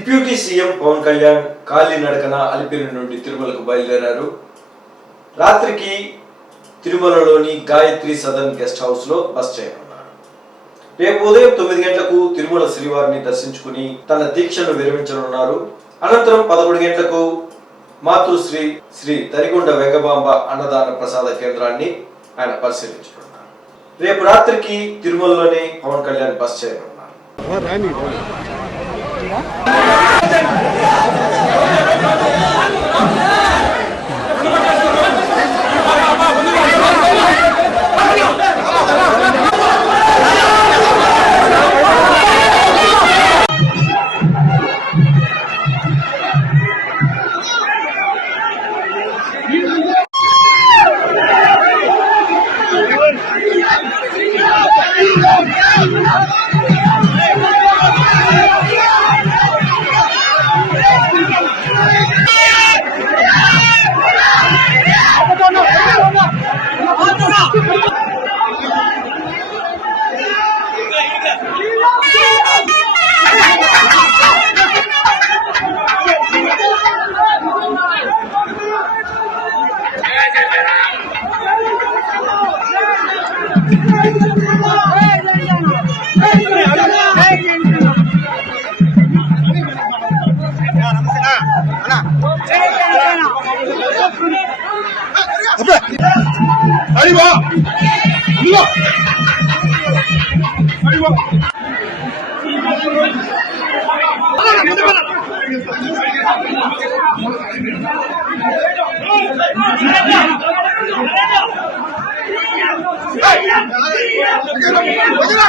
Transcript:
Deputy CM Pawan Kalyan కాలినడకన అలిపిరి నుండి తిరుమలకు బయలుదేరారు. రాత్రికి తిరుమలలోని గాయత్రి సదన్ గెస్ట్ హౌస్లో బస్ చేయనున్నారు రేపు ఉదయం తొమ్మిది గంటలకు తిరుమల శ్రీవారిని దర్శించుకుని తన దీక్షను విరమించనున్నారు. అనంతరం పదకొండు గంటలకు మాతృశ్రీ శ్రీ తరిగొండ వెంగబాంబ అన్నదాన ప్రసాద కేంద్రాన్ని ఆయన పరిశీలించనున్నారు రేపు రాత్రికి తిరుమలలోని పవన్ కళ్యాణ్ బస్ చేయనున్నారు அடிவா அடிவா அடிவா 我进来我进来